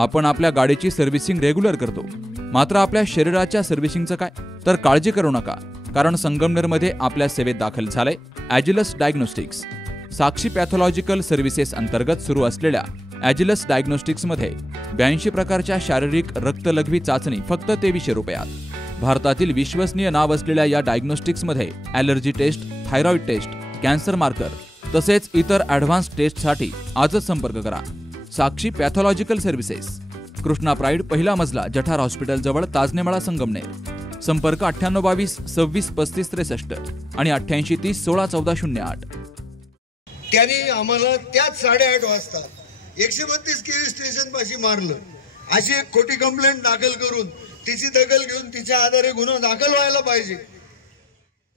आपण आपल्या गाडीची सर्व्हिसिंग रेग्युलर करतो, मात्र आपल्या शरीराच्या सर्व्हिसिंगचं काय? तर काळजी करू नका, कारण संगमनेरमध्ये आपल्या सेवेत दाखल झालंय ॲजिलस डायग्नोस्टिक्स. साक्षी पॅथॉलॉजिकल सर्व्हिसेस अंतर्गत सुरू असलेल्या ॲजिलस डायग्नोस्टिक्समध्ये 82 प्रकारच्या शारीरिक रक्तलघवी चाचणी फक्त 2300 रुपयात. भारतातील विश्वसनीय नाव असलेल्या या डायग्नोस्टिक्समध्ये allergy test, thyroid test, cancer marker तसेच इतर ॲडव्हान्स टेस्टसाठी आजच संपर्क करा. Sakshi pathological services, Krishna pride, पहिला मजला, जठार हॉस्पिटल जवळ, ताजनेमाळा, संगमनेर. संपर्क 9822 26 35 63 आणि 88 30 16 14 08. त्यांनी आम्हाला त्याच 8:30 वाजता 132 केवी स्टेशन पाशी मारलं. अशी एक खोटी कंप्लेंट दाखल करून तिची दखल घेऊन तिच्या आधारे गुन्हा दाखल व्हायला पाहिजे.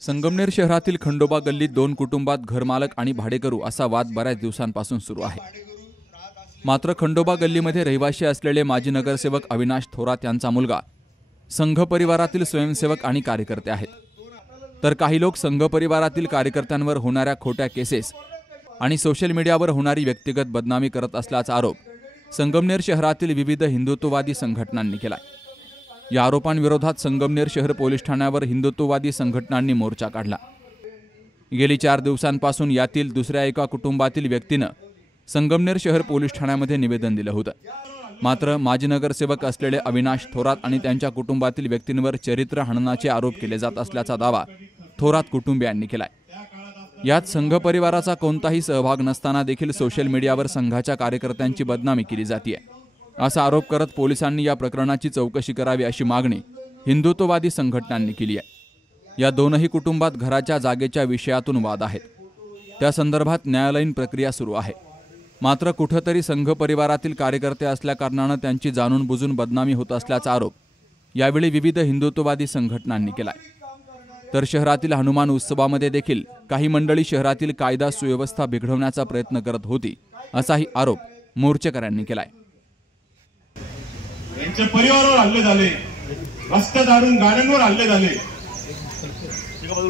संगमनेर शहरातील खंडोबा गल्लीत 2 कुटुंबात घरमालक आणि भाडेकरू असा वाद बऱ्याच दिवसांपासून सुरू आहे. मात्र खंडोबा गल्लीमध्ये रहिवाशी असलेले माजी नगरसेवक अविनाश थोरात यांचा मुलगा संघ परिवारातील स्वयंसेवक आणि कार्यकर्ते आहेत. तर काही लोक संघ परिवारातील कार्यकर्त्यांवर होणाऱ्या खोट्या केसेस आणि सोशल मीडियावर होणारी व्यक्तिगत बदनामी करत असल्याचा आरोप संगमनेर शहरातील विविध हिंदुत्ववादी संघटनांनी केला. या आरोपांविरोधात संगमनेर शहर पोलीस ठाण्यावर हिंदुत्ववादी संघटनांनी मोर्चा काढला. गेली 4 दिवसांपासून यातील दुसऱ्या एका कुटुंबातील व्यक्तीनं संगमनेर शहर पोलीस ठाण्यामध्ये निवेदन दिलं होतं. मात्र माजी नगरसेवक असलेले अविनाश थोरात आणि त्यांच्या कुटुंबातील व्यक्तींवर चरित्र हननाचे आरोप केले जात असल्याचा दावा थोरात कुटुंबियांनी केलाय. यात संघ परिवाराचा कोणताही सहभाग नसताना देखील सोशल मीडियावर संघाच्या कार्यकर्त्यांची बदनामी केली जाते असा आरोप करत पोलिसांनी या प्रकरणाची चौकशी करावी अशी मागणी हिंदुत्ववादी संघटनांनी केली आहे. या दोनही कुटुंबात घराच्या जागेच्या विषयातून वाद आहेत. त्या संदर्भात न्यायालयीन प्रक्रिया सुरू आहे. मात्र कुठेतरी संघ परिवारातील कार्यकर्ते असल्याकारणानं त्यांची जाणून बुजून बदनामी होत असल्याचा आरोप यावेळी विविध हिंदुत्ववादी संघटनांनी केलाय. तर शहरातील हनुमान उत्सवामध्ये देखील काही मंडळी शहरातील कायदा सुव्यवस्था बिघडवण्याचा प्रयत्न करत होती असाही आरोप मोर्चेकऱ्यांनी केलाय. यांच्या परिवारावर हल्ले झाले, रस्त्यात आणून गाड्यांवर हल्ले झाले,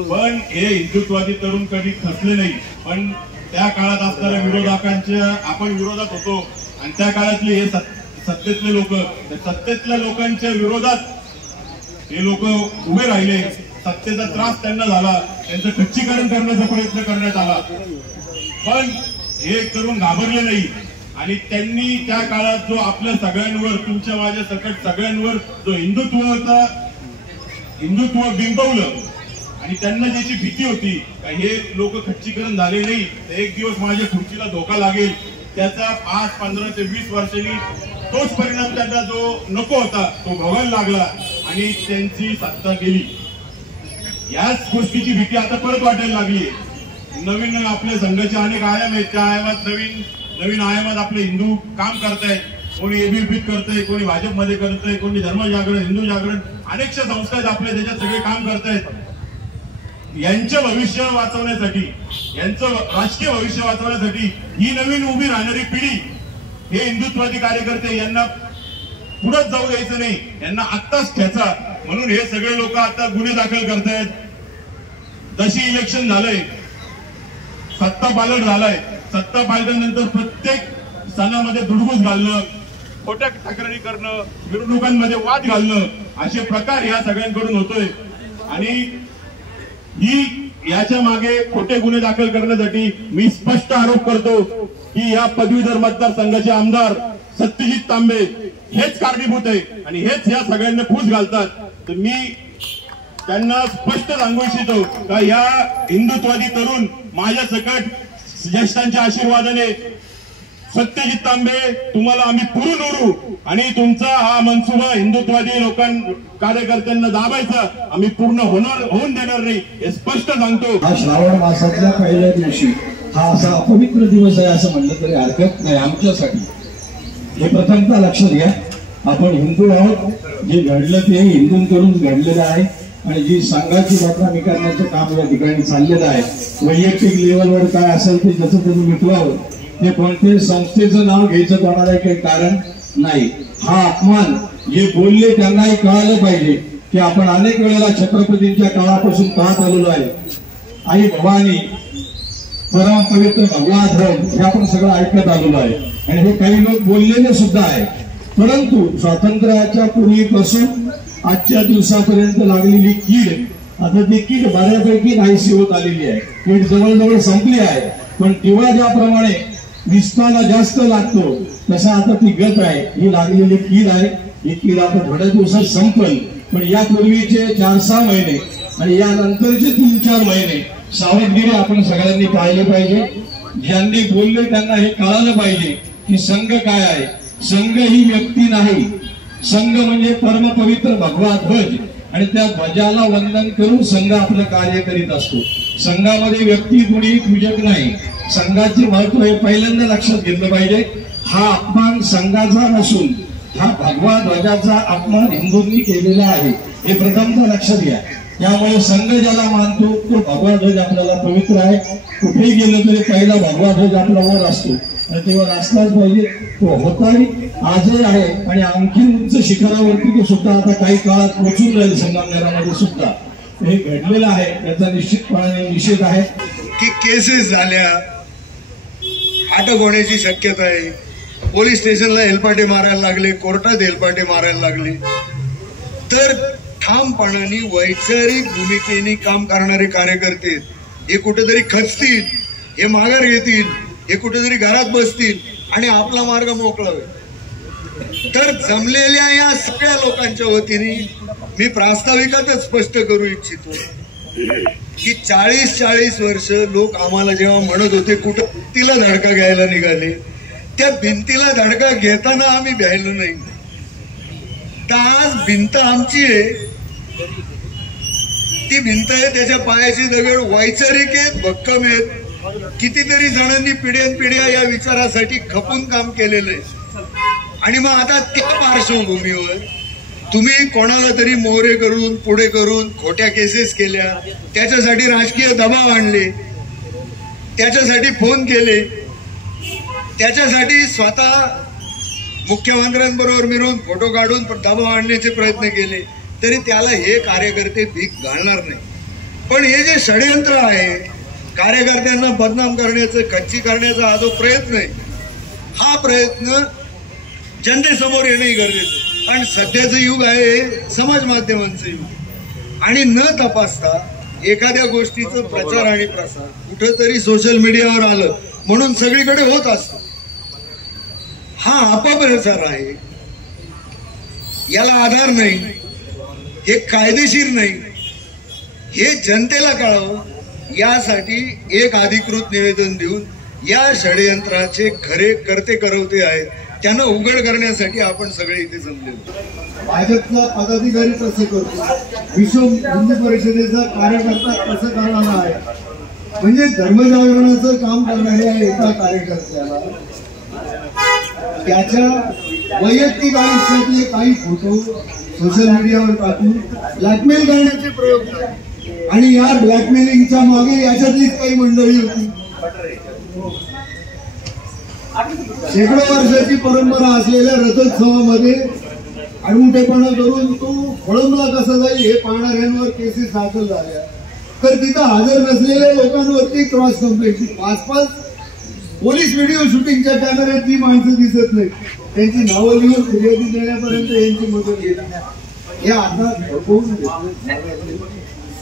पण हे हिंदुत्ववादी तरुण कधी खचले नाही. पण त्या काळात असणाऱ्या विरोधकांच्या आपण विरोधात होतो आणि त्या काळातले हे सत्तेतले लोक, सत्तेतल्या लोकांच्या विरोधात हे लोक उभे राहिले. सत्तेचा त्रास त्यांना झाला, त्यांचं खच्चीकरण करण्याचा प्रयत्न करण्यात आला, पण हे तरुण घाबरले नाही आणि त्यांनी त्या काळात जो आपल्या सगळ्यांवर, तुमच्या माझ्या सकट सगळ्यांवर जो हिंदुत्व बिंबवलं आणि त्यांना ज्याची भीती होती हे लोक खच्चीकरण झाले नाही तर एक दिवस माझ्या खुर्चीला धोका लागेल, त्याचा 5, 15 ते 20 वर्षांनी तोच परिणाम त्यांना जो नको होता तो भोगायला लागला आणि त्यांची सत्ता गेली. याच गोष्टीची भीती आता परत वाटायला लागली. नवीन आपल्या संघाचे अनेक आयाम आहेत, त्या आयामात नवीन आयामात आपले हिंदू काम करतायत. कोणी एबीपीत करतंय, कोणी भाजपमध्ये करतंय, कोणी धर्मजागरण, हिंदू जागरण, अनेकशा संस्था आहेत आपल्या, त्याच्यात सगळे काम करतायत. यांचं भविष्य वाचवण्यासाठी, यांचं राजकीय भविष्य वाचवण्यासाठी ही नवीन उभी राहणारी पिढी, हे हिंदुत्ववादी कार्यकर्ते यांना पुढे जाऊ द्यायचं नाही, यांना आत्ताच ठेचा. म्हणून हे सगळे लोक आता गुन्हे दाखल करतायत. जशी इलेक्शन झालंय, सत्ता पालट झालाय, सत्ता पालटल्यानंतर प्रत्येक सणामध्ये दुडगूस घालणं, खोट्या तक्रारी करणं, मिरवणुकांमध्ये वाद घालणं, असे प्रकार या सगळ्यांकडून होतोय. आणि याच्या मागे खोटे गुन्हे दाखल करण्यासाठी मी स्पष्ट आरोप करतो की या पदवीधर मतदारसंघाचे आमदार सत्यजित तांबे हेच कारणीभूत आहे आणि हेच या सगळ्यांना फूस घालतात. तर मी त्यांना स्पष्ट सांगू इच्छितो का या हिंदुत्ववादी तरुण माझ्या सकट ज्येष्ठांच्या आशीर्वादाने सत्यजित तांबे तुम्हाला आम्ही पुरून उरू आणि तुमचा हा मनसुबा हिंदुत्ववादी कार्यकर्त्यांना दाबायचा आम्ही पूर्ण होऊन देणार नाही हे स्पष्ट सांगतो. हा श्रावण मासातल्या पहिल्या दिवशी हा असा अपवित्र दिवस आहे असं म्हणलं तरी हरकत नाही आमच्यासाठी. हे प्रथमतः लक्षात घ्या, आपण हिंदू आहोत. जे घडलं ते हिंदूंकडून घडलेलं आहे आणि जी संघाची बदनामी करण्याचं काम या ठिकाणी चाललेलं आहे. वैयक्तिक लेवलवर काय असेल ते जसं तुम्ही मिटवावं, ते कोणत्याही संस्थेचं नाव घ्यायचं कोणाला काही कारण नाही. हा अपमान जे बोलले त्यांनाही कळालं पाहिजे की आपण अनेक वेळेला छत्रपतींच्या काळापासून पाहत आलेलो आहे. आई भवानी, परम पवित्र भगवा धर्म हे आपण सगळं ऐकत आलेलो आहे आणि हे काही लोक बोललेले सुद्धा आहे. परंतु स्वातंत्र्याच्या पूर्वीपासून आजच्या दिवसापर्यंत लागलेली कीड, आता ती कीड बऱ्यापैकी नाहीशी होत आलेली आहे. कीड जवळजवळ संपली आहे, पण दिवा ज्याप्रमाणे विस्ताला जास्त लागतो तसा आता ती गत आहे. ही लागलेली कीड आहे. ही कीड आता थोड्या दिवसात संपल, पण यापूर्वीचे 4-6 महिने आणि यानंतरचे 3-4 महिने सावधगिरी आपण सगळ्यांनी पाहिले पाहिजे. ज्यांनी बोलले त्यांना हे कळालं पाहिजे की संघ काय आहे. संघ ही व्यक्ती नाही. संघ म्हणजे परमपवित्र भगवा ध्वज, आणि त्या ध्वजाला वंदन करून संघ आपलं कार्य करीत असतो. संघामध्ये व्यक्ती कोणी पूजक नाही. संघाचे महत्व हे पहिल्यांदा लक्षात घेतलं पाहिजे. हा अपमान संघाचा नसून हा भगवा ध्वजाचा अपमान हिंदूंनी केलेला आहे, हे प्रथमतः लक्षात घ्या. त्यामुळे संघ ज्याला मानतो तो भगवा ध्वज आपल्याला पवित्र आहे. कुठेही गेलं तरी पहिला भगवा ध्वज आपला वर असतो आणि तेव्हा असलाच पाहिजे. तो होताही आजही आहे आणि आणखी उंच शिखरावरती तो सुद्धा आता काही काळात पोहोचून राहील. संगमनेरामध्ये सुद्धा हे घडलेलं आहे, याचा निश्चितपणे निषेध आहे. की केसेस झाल्या, अटक होण्याची शक्यता आहे. पोलीस स्टेशनला हेलपाटे मारायला लागले, कोर्टात हेलपाटे मारायला लागले, तर ठामपणाने वैचारिक भूमिकेने काम करणारे कार्यकर्ते हे कुठेतरी खचतील, हे माघार घेतील, हे कुठेतरी घरात बसतील आणि आपला मार्ग मोकळा होईल. तर जमलेल्या या सगळ्या लोकांच्या वतीने मी प्रास्ताविकातच स्पष्ट करू इच्छितो की 40-40 वर्ष लोक आम्हाला जेव्हा म्हणत होते कुठं भिंतीला धडका घ्यायला निघाले, त्या भिंतीला धडका घेताना आम्ही भ्यायलो नाही. तर आज भिंत आमची आहे, ती भिंत आहे, त्याच्या पायाची दगड वैचारिक आहेत, भक्कम आहेत. कितीतरी जणांनी पिढ्यानपिढ्या या विचारासाठी खपून काम केलेलं आहे. आणि मग आता त्या पार्श्वभूमीवर तुम्ही कोणाला तरी मोहरे करून पुढे करून खोट्या केसेस केल्या, त्याच्यासाठी राजकीय दबाव आणले, त्याच्यासाठी फोन केले, त्याच्यासाठी स्वतः मुख्यमंत्र्यांबरोबर मिळून फोटो काढून दबाव आणण्याचे प्रयत्न केले, तरी त्याला हे कार्यकर्ते भीक घालणार नाही. पण हे जे षडयंत्र आहे, कार्यकर्त्यांना बदनाम करण्याचं, कच्ची करण्याचा हा जो प्रयत्न आहे, हा प्रयत्न जनतेसमोर येणंही गरजेचं. कारण सध्याचं युग आहे समाज माध्यमांचं युग, आणि न तपासता एखाद्या गोष्टीचं प्रचार आणि प्रसार कुठंतरी सोशल मीडियावर आलं म्हणून सगळीकडे होत असतो. हा अपप्रचार आहे, याला आधार नाही, हे कायदेशीर नाही, हे जनतेला कळावं यासाठी एक अधिकृत निवेदन देऊन या षडयंत्राचे खरे करते करवते आहेत त्यांना उघड करण्यासाठी आपण सगळे इथे जमले. भाजपचा पदाधिकारी कसं करतो, विश्व हिंदू परिषदेचा कार्यकर्ता कसं करणारा आहे, म्हणजे धर्मजागरणाचं काम करणाऱ्या एका कार्यकर्त्याला त्याच्या वैयक्तिक आयुष्यातले काही फोटो सोशल मीडियावर टाकून ब्लॅकमेल करण्याचे प्रयोग केले. आणि या ब्लॅकमेलिंगच्या मागे याच्यातलीच काही मंडळी होती. शेकडो वर्षाची परंपरा असलेल्या रथोत्सवामध्ये अडमुठेपणा करून तो खोळंबला कसा जाईल हे पाहणाऱ्यांवर केसेस दाखल झाल्या. तर तिथं हजर नसलेल्या लोकांवरती क्रॉस कंप्लेंट, 5-5 पोलीस व्हिडिओ शूटिंगच्या कॅमेऱ्यात ती माणसं दिसत नाही, त्यांची नावं लिहून फिर्यादी देण्यापर्यंत यांची मदत घेतली. हे आता घडवून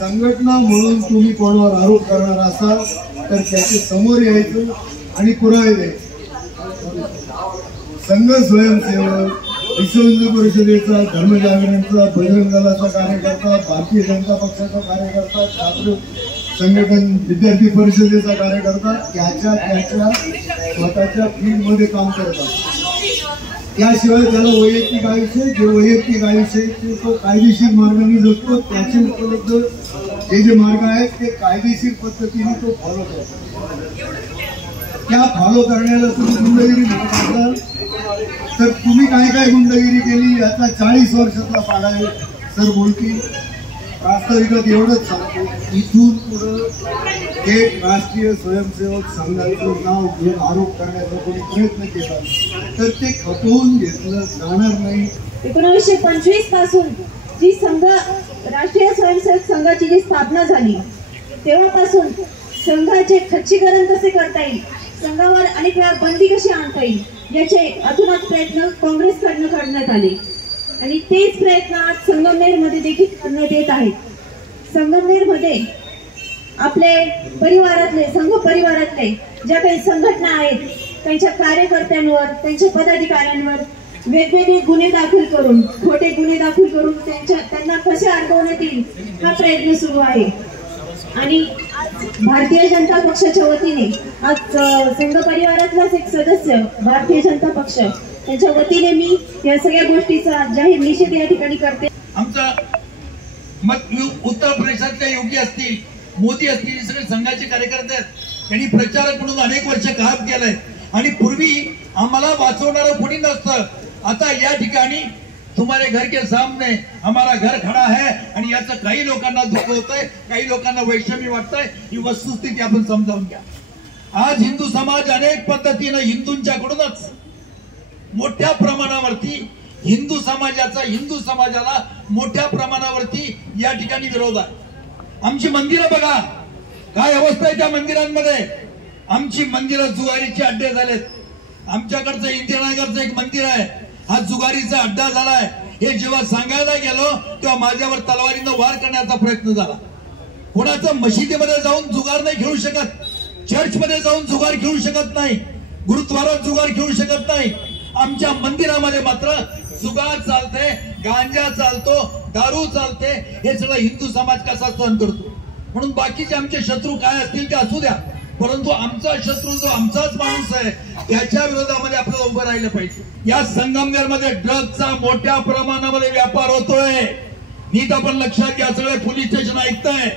संघटना म्हणून तुम्ही कोणावर आरोप करणार असाल तर त्याचे समोर यायचं आणि पुरावे द्यायचे. संघ स्वयंसेवक, विश्व हिंदू परिषदेचा, धर्मजागरणचा, बजरंग दलाचा कार्यकर्ता, भारतीय जनता पक्षाचा कार्यकर्ता, छात्र संघटन, विद्यार्थी परिषदेचा कार्यकर्ता त्याच्या स्वतःच्या फील्डमध्ये काम करतात. त्याशिवाय त्याला वैयक्तिक आयुष्य, जे वैयक्तिक आयुष्य तो कायदेशीर मार्गाने जगतो, त्याचे उपलब्ध जे मार्ग आहेत ते कायदेशीर पद्धतीने तो फॉलो करतो. त्या फॉलो करण्याला तुम्ही गुंडगिरी म्हणत असाल तर तुम्ही काय काय गुंडगिरी केली याचा 40 वर्षाचा पाडा आहे. सर बोलतील, वास्तविकात एवढंच सांगतो, इथून पुढं हे राष्ट्रीय स्वयंसेवक संघाचं नाव घेऊन आरोप करण्याचा कोणी प्रयत्न केला तर ते खपवून घेतलं जाणार नाही. 1925 पासून जी संघ राष्ट्रीय स्वयंसेवक संघाची जी स्थापना झाली तेव्हापासून संघाचे खच्चीकरण कसे करता येईल, संघावर अनेक वेळा बंदी कशी आणता येईल याचे अतोनात प्रयत्न काँग्रेसकडनं करण्यात आले आणि तेच प्रयत्न आज संगमनेरमध्ये देखील करण्यात येत आहेत। संगमनेरमध्ये आपले परिवारातले संघ परिवारातले ज्या काही संघटना आहेत त्यांच्या कार्यकर्त्यांवर त्यांच्या पदाधिकाऱ्यांवर वेगवेगळे गुन्हे दाखल करून खोटे गुन्हे दाखल करून त्यांना कसे अडकवण्यात येईल हा प्रयत्न सुरू आहे। आणि भारतीय जनता पक्षाच्या वतीने आज संघ परिवारातलाच एक सदस्य भारतीय जनता पक्ष त्यांच्या वतीने मी या सगळ्या गोष्टीचा जाहीर निषेध या ठिकाणी करते। आमचा उत्तर प्रदेशातल्या योगी असतील मोदी असतील सगळे संघाचे कार्यकर्ते आहेत, त्यांनी प्रचारक म्हणून अनेक वर्ष काम केलंय आणि पूर्वी आम्हाला वाचवणारं कोणी नसतं। आता या ठिकाणी तुम्हारे घर के सामने हमारा घर खडा है आणि याचं काही लोकांना दुःख होतंय, काही लोकांना वैषम्य वाटतंय। ही वस्तुस्थिती आपण समजावून घ्या। आज हिंदू समाज अनेक पद्धतीनं हिंदूंच्याकडूनच मोठ्या प्रमाणावरती हिंदू समाजाला मोठ्या प्रमाणावरती या ठिकाणी विरोध आहे। आमची मंदिरं बघा काय अवस्था आहे त्या मंदिरांमध्ये। आमची मंदिरं जुगारीचे अड्डे झालेत। आमच्याकडचं इंदिरानगरचं एक मंदिर आहे, हा जुगारीचा अड्डा झालाय। हे जेव्हा सांगायला गेलो तेव्हा माझ्यावर तलवारीनं वार करण्याचा प्रयत्न झाला। कोणाचं मशिदीमध्ये जाऊन जुगार नाही खेळू शकत, चर्चमध्ये जाऊन जुगार खेळू शकत नाही, गुरुद्वारात जुगार खेळू शकत नाही। आमच्या मंदिरामध्ये मात्र जुगार चालते, गांजा चालतो, दारू चालते। हे सगळं हिंदू समाज कसा सहन करतो? म्हणून बाकीचे आमचे शत्रू काय असतील ते असू द्या, परंतु आमचा शत्रू जो आमचाच माणूस आहे त्याच्या विरोधामध्ये आपल्याला उभं राहिलं पाहिजे। या संगमनेरमध्ये ड्रग्जचा मोठ्या प्रमाणामध्ये व्यापार होतोय। नीट आपण लक्षात घ्या, सगळे पोलीस स्टेशन ऐकताय।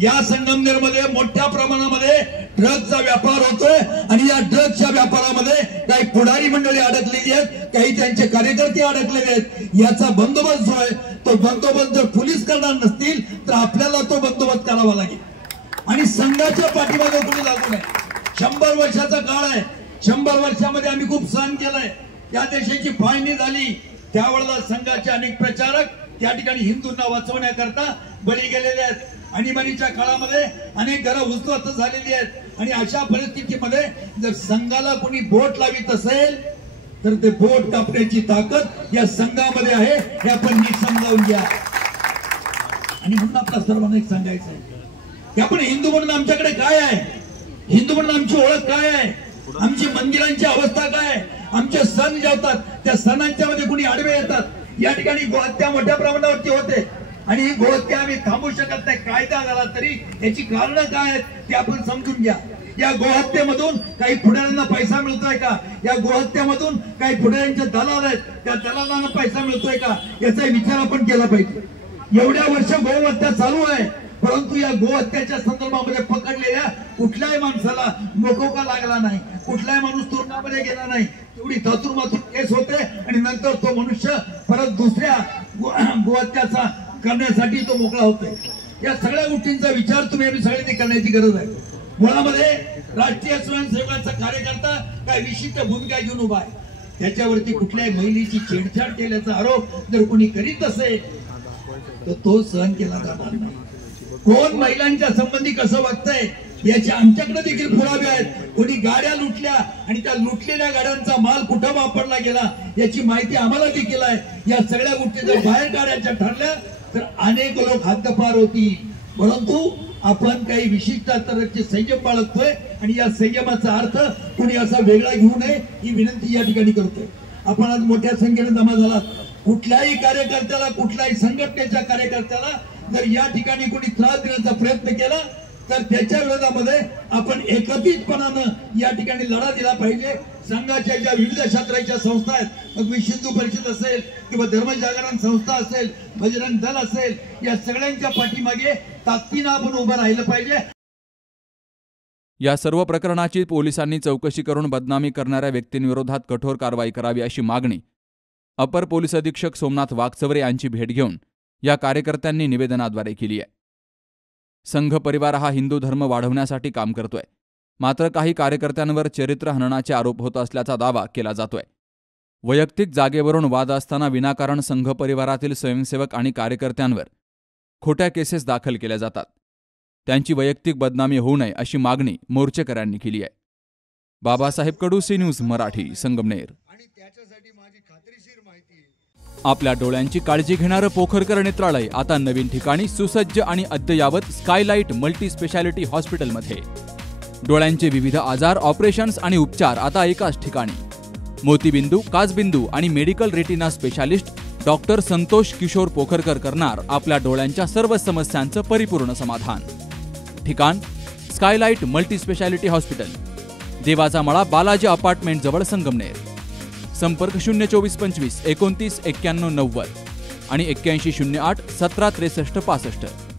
या संगमनेरमध्ये मोठ्या प्रमाणामध्ये ड्रग्जचा व्यापार होतोय आणि या ड्रग्जच्या व्यापारामध्ये काही पुढारी मंडळी अडकलेली आहेत, काही त्यांचे कार्यकर्ते अडकलेले आहेत। याचा बंदोबस्त जो आहे तो बंदोबस्त जर पोलीस करणार नसतील तर आपल्याला तो बंदोबस्त करावा लागेल आणि संघाच्या पाठीमागे कोणी लागू नये। 100 वर्षाचा काळ आहे, 100 वर्षामध्ये आम्ही खूप सहन केलंय। या देशाची फाळणी झाली त्यावेळेला संघाचे अनेक प्रचारक त्या ठिकाणी हिंदूंना वाचवण्याकरता बळी गेलेले आहेत। आणीबाणीच्या काळामध्ये अनेक घरं उद्ध्वस्त झालेली आहेत आणि अशा परिस्थितीमध्ये जर संघाला कोणी बोट लावित असेल तर ते बोट कापण्याची ताकद या संघामध्ये आहे, हे आपण नीट समजावून घ्या। आणि म्हणून आपल्या सर्वांना एक सांगायचं आहे की आपण हिंदू म्हणून आमच्याकडे काय आहे, हिंदू म्हणून आमची ओळख काय आहे, आमची मंदिरांची अवस्था काय, आमचे सण जे होतात त्या सणांच्या मध्ये कोणी आडवे येतात। या ठिकाणी गोहत्या मोठ्या प्रमाणावरती होते आणि ही गोहत्या आम्ही थांबवू शकत नाही। कायदा झाला तरी याची कारणं काय आहेत ते आपण समजून घ्या। या गोहत्येमधून काही पुढाऱ्यांना पैसा मिळतोय का? या गोहत्यामधून काही पुढाऱ्यांचे दलाल आहेत, त्या दलालांना पैसा मिळतोय का? याचा विचार आपण केला पाहिजे। एवढ्या वर्ष गोहत्या चालू आहे, परंतु या गोहत्याच्या संदर्भामध्ये पकडलेल्या कुठल्याही माणसाला मोकोका लागला नाही, कुठलाही माणूस तुरुंगामध्ये गेला नाही। एवढी धातुरमातूर केस होते आणि नंतर तो मनुष्य परत दुसऱ्या गोहत्याचा करण्यासाठी तो मोकळा होतोय। या सगळ्या गोष्टींचा विचार तुम्ही आम्ही सगळ्यांनी करण्याची गरज आहे। मुळामध्ये राष्ट्रीय स्वयंसेवकाचा कार्यकर्ता काय विशिष्ट भूमिका घेऊन उभा आहे, त्याच्यावरती कुठल्याही महिलेची छेडछाड केल्याचा आरोप जर कोणी करीत असेल तर तो सहन केला जाणार नाही। कोण महिलांच्या संबंधी कसं वागतंय याचे आमच्याकडे देखील पुरावे आहेत। कोणी गाड्या लुटल्या आणि त्या लुटलेल्या गाड्यांचा माल कुठं वापरला गेला याची माहिती आम्हाला देखील आहे। या सगळ्या गोष्टी जर बाहेर काढायच्या ठरल्या तर अनेक लोक हद्दपार होतील, परंतु आपण काही विशिष्ट तऱ्हेचे संयम बाळगतोय आणि या संयमाचा अर्थ कोणी असा वेगळा घेऊ नये ही विनंती या ठिकाणी करतोय। आपण आज मोठ्या संख्येने जमा झालात। कुठल्याही कार्यकर्त्याला, कुठल्याही संघटनेच्या कार्यकर्त्याला जर या ठिकाणी कोणी त्रास देण्याचा प्रयत्न केला तर त्याच्या विरोधामध्ये आपण एकत्रितपणानं या ठिकाणी लढा दिला पाहिजे। संघाच्या ज्या विविध क्षेत्राच्या संस्था आहेत, मग विश्व हिंदू परिषद असेल किंवा धर्मजागरण संस्था असेल, बजरंग दल असेल, या सगळ्यांच्या पाठीमागे ताकदीनं आपण उभं राहिलं पाहिजे। या सर्व प्रकरणाची पोलिसांनी चौकशी करून बदनामी करणाऱ्या व्यक्तींविरोधात कठोर कारवाई करावी अशी मागणी अपर पोलीस अधीक्षक सोमनाथ वाघचौरे यांची भेट घेऊन या कार्यकर्त्यांनी निवेदनाद्वारे केली आहे। संघ परिवार हा हिंदू धर्म वाढवण्यासाठी काम करतोय, मात्र काही कार्यकर्त्यांवर चरित्र हननाचे आरोप होत असल्याचा दावा केला जातोय। वैयक्तिक जागेवरून वाद असताना विनाकारण संघ परिवारातील स्वयंसेवक आणि कार्यकर्त्यांवर खोट्या केसेस दाखल केल्या जातात। त्यांची वैयक्तिक बदनामी होऊ नये अशी मागणी मोर्चेकऱ्यांनी केली आहे। बाबासाहेब कडू, सी न्यूज मराठी, संगमनेर. आणि त्याच्यासाठी माझी खात्रीशीर माहिती आहे. आपल्या डोळ्यांची काळजी घेणारं पोखरकर नेत्रालय आता नवीन ठिकाणी सुसज्ज आणि अद्ययावत स्कायलाइट मल्टी स्पेशालिटी हॉस्पिटलमध्ये. डोळ्यांचे विविध आजार, ऑपरेशन्स आणि उपचार आता एकाच ठिकाणी. मोतीबिंदू, काचबिंदू आणि medical retina specialist doctor Santosh Kishor Pokharkar करणार आपल्या डोळ्यांच्या सर्व समस्यांचं परिपूर्ण समाधान. ठिकाण स्कायलाइट मल्टी स्पेशालिटी हॉस्पिटल, देवाचा मळा, बालाजी अपार्टमेंट जवळ, संगमनेर. संपर्क 02425 29 91 90 आणि 8108 17 63 65.